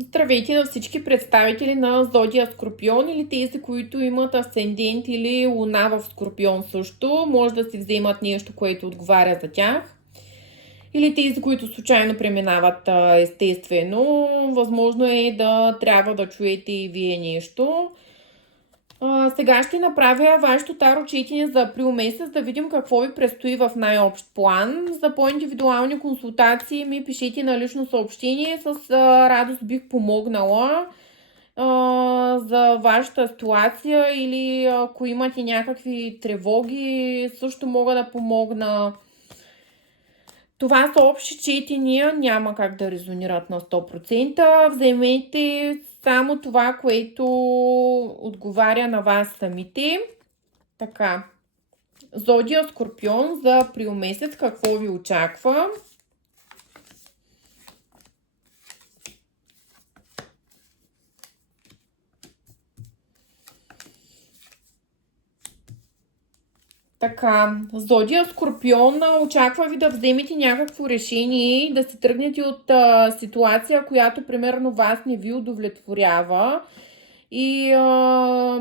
Здравейте на всички представители на Зодия Скорпион или тези, които имат асцендент или луна в Скорпион също. Може да си вземат нещо, което отговаря за тях. Или тези, които случайно преминават естествено. Възможно е да трябва да чуете и вие нещо. Сега ще направя вашето таро четене за април месец, да видим какво ви предстои в най-общ план. За по-индивидуални консултации ми пишете на лично съобщение. С радост бих помогнала за вашата ситуация, или ако имате някакви тревоги, също мога да помогна. Това са общи четения, няма как да резонират на 100%. Вземете само това, което отговаря на вас самите. Така, Зодия Скорпион за април месец, какво ви очаква? Така, Зодия Скорпион очаква ви да вземете някакво решение и да се тръгнете от ситуация, която примерно вас не ви удовлетворява. И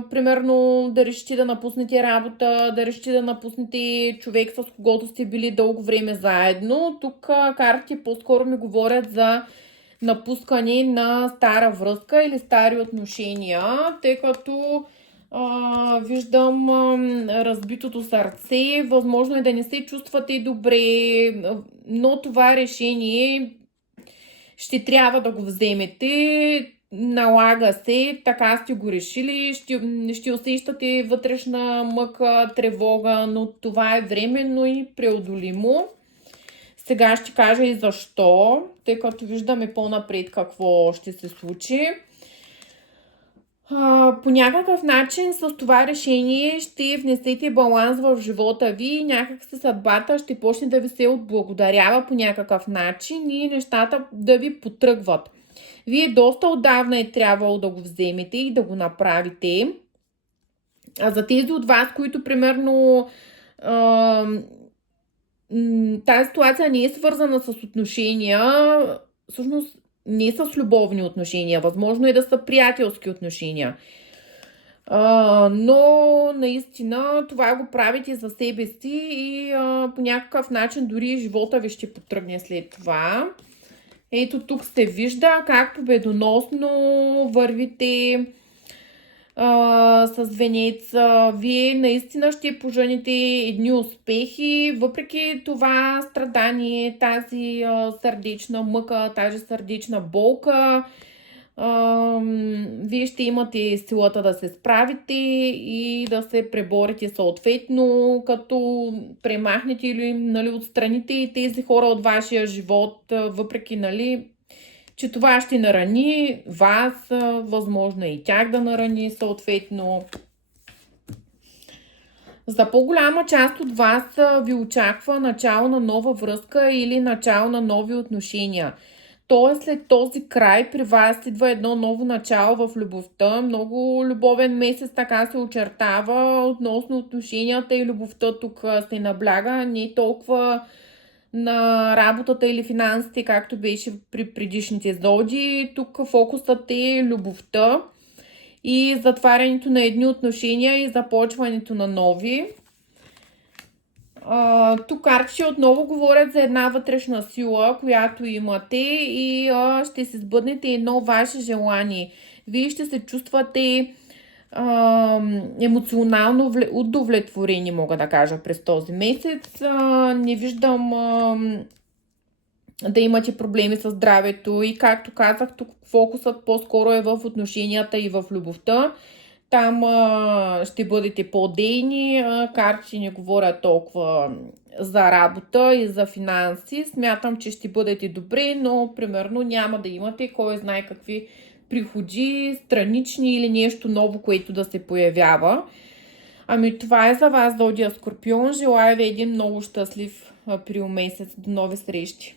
примерно да решите да напуснете работа, да решите да напуснете човек, с когото сте били дълго време заедно. Тук картите по-скоро ми говорят за напускане на стара връзка или стари отношения, тъй като виждам разбитото сърце. Възможно е да не се чувствате добре, но това решение ще трябва да го вземете. Налага се, така сте го решили, ще усещате вътрешна мъка, тревога, но това е временно и преодолимо. Сега ще кажа и защо, тъй като виждаме по-напред какво ще се случи. По някакъв начин с това решение ще внесете баланс в живота ви, някак се съдбата ще почне да ви се отблагодарява по някакъв начин и нещата да ви потръгват. Вие доста отдавна е трябвало да го вземете и да го направите. А за тези от вас, които примерно тази ситуация не е свързана с отношения, всъщност не с любовни отношения, възможно е да са приятелски отношения. Но наистина това го правите за себе си и по някакъв начин дори живота ви ще потръгне след това. Ето тук се вижда как победоносно вървите с венец. Вие наистина ще пожъните едни успехи, въпреки това страдание, тази сърдечна мъка, тази сърдечна болка. Вие ще имате силата да се справите и да се преборите съответно, като премахнете или отстраните и тези хора от вашия живот, въпреки че това ще нарани вас, възможно и тях да нарани съответно. За по-голяма част от вас ви очаква начало на нова връзка или начало на нови отношения. Тоест след този край при вас идва едно ново начало в любовта. Много любовен месец така се очертава относно отношенията и любовта. Тук се набляга не толкова на работата или финансите, както беше при предишните зодии. Тук фокусът е любовта и затварянето на едни отношения и започването на нови. Тук картите отново говорят за една вътрешна сила, която имате и ще се сбъднете едно ваше желание. Вие ще се чувствате емоционално удовлетворени, мога да кажа, през този месец. Не виждам да имате проблеми с здравето и, както казах, тук фокусът по-скоро е в отношенията и в любовта. Там ще бъдете по-дейни, картите не говорят толкова за работа и за финанси. Смятам, че ще бъдете добре, но примерно няма да имате кой знае какви приходи, странични или нещо ново, което да се появява. Ами това е за вас, Зодия Скорпион. Желая ви един много щастлив април месец. До нови срещи!